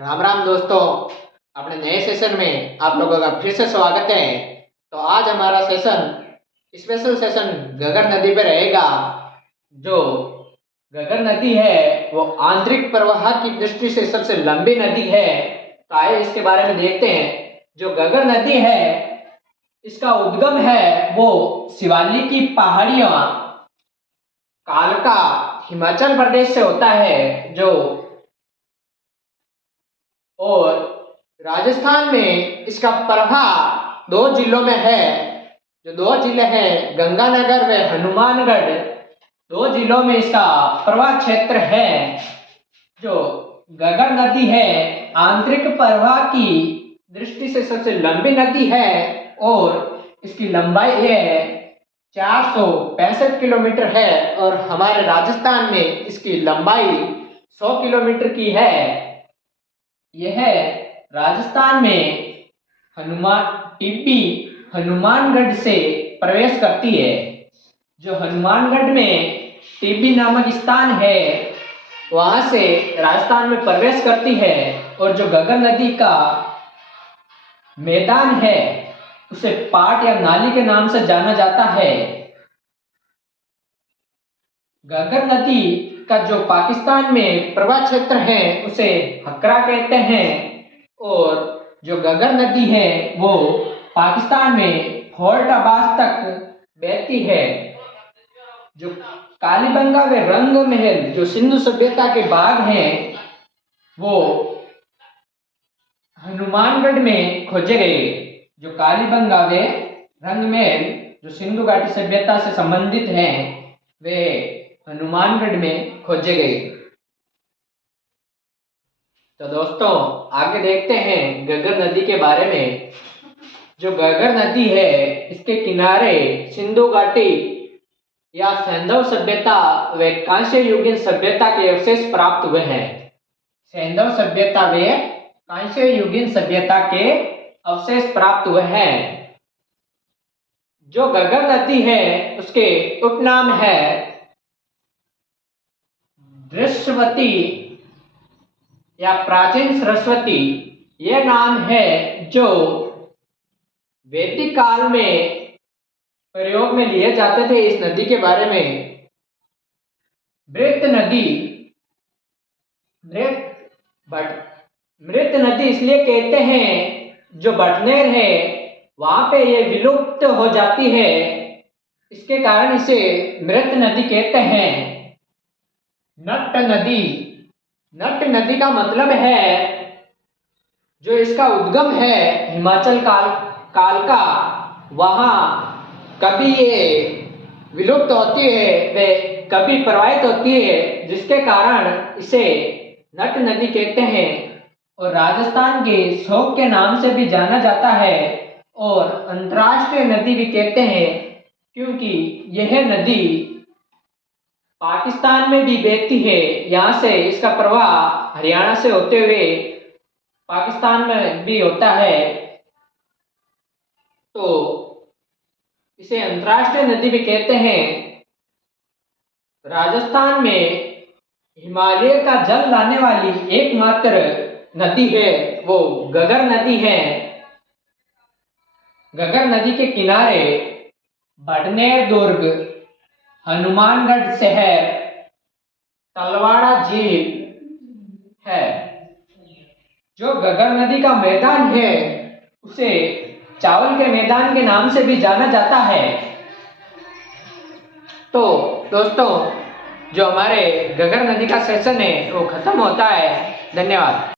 राम राम दोस्तों, अपने नए सेशन में आप लोगों का फिर से स्वागत है। तो आज हमारा सेशन स्पेशल सेशन घग्गर नदी पे रहेगा। जो घग्गर नदी है वो आंतरिक प्रवाह की दृष्टि से सबसे लंबी नदी है। तो आइए इसके बारे में देखते हैं। जो घग्गर नदी है इसका उद्गम है वो शिवालिक की पहाड़ियां कालका हिमाचल प्रदेश से होता है। जो और राजस्थान में इसका प्रभाव दो जिलों में है। जो दो जिले हैं गंगानगर व हनुमानगढ़, दो जिलों में इसका प्रवाह क्षेत्र है। जो घग्गर नदी है आंतरिक प्रवाह की दृष्टि से सबसे लंबी नदी है और इसकी लंबाई है 465 किलोमीटर है और हमारे राजस्थान में इसकी लंबाई 100 किलोमीटर की है। यह राजस्थान में टिब्बी हनुमानगढ़ से प्रवेश करती है। जो हनुमानगढ़ में टिब्बी नामक स्थान है वहां से राजस्थान में प्रवेश करती है। और जो घग्गर नदी का मैदान है उसे पाट या नाली के नाम से जाना जाता है। घग्गर नदी का जो पाकिस्तान में प्रवाह क्षेत्र है उसे हकरा कहते हैं और जो घग्गर नदी है वो पाकिस्तान में फोर्ट अब्बास तक बहती है। जो कालीबंगा व रंग महल जो सिंधु सभ्यता के भाग हैं वो हनुमानगढ़ में खोजे गए। जो कालीबंगा व रंग महल जो सिंधु घाटी सभ्यता से संबंधित हैं वे हनुमानगढ़ में खोजे गए। तो दोस्तों आगे देखते हैं घग्गर नदी के बारे में। जो घग्गर नदी है इसके किनारे सिंधु घाटी या सैंधव सभ्यता व कांस्य युगीन सभ्यता के अवशेष प्राप्त हुए हैं। सैंधव सभ्यता व कांस्य युगीन सभ्यता के अवशेष प्राप्त हुए हैं। जो घग्गर नदी है उसके उपनाम है दृश्यवती या प्राचीन सरस्वती। यह नाम है जो वैदिक काल में प्रयोग में लिए जाते थे इस नदी के बारे में। मृत नदी इसलिए कहते हैं जो बटनेर है वहां पे ये विलुप्त हो जाती है, इसके कारण इसे मृत नदी कहते हैं। नट नदी का मतलब है जो इसका उद्गम है हिमाचल कालका, वहां कभी ये विलुप्त होती है वे कभी प्रवाहित होती है, जिसके कारण इसे नट नदी कहते हैं। और राजस्थान के शोक के नाम से भी जाना जाता है और अंतर्राष्ट्रीय नदी भी कहते हैं क्योंकि यह नदी पाकिस्तान में भी बहती है। यहाँ से इसका प्रवाह हरियाणा से होते हुए पाकिस्तान में भी होता है। तो इसे अंतर्राष्ट्रीय नदी भी कहते हैं। राजस्थान में हिमालय का जल लाने वाली एकमात्र नदी है वो घग्गर नदी है। घग्गर नदी के किनारे बटनेर दुर्ग, हनुमानगढ़ शहर, तलवाड़ा झील है। जो घग्गर नदी का मैदान है उसे चावल के मैदान के नाम से भी जाना जाता है। तो दोस्तों जो हमारे घग्गर नदी का सेशन है वो खत्म होता है। धन्यवाद।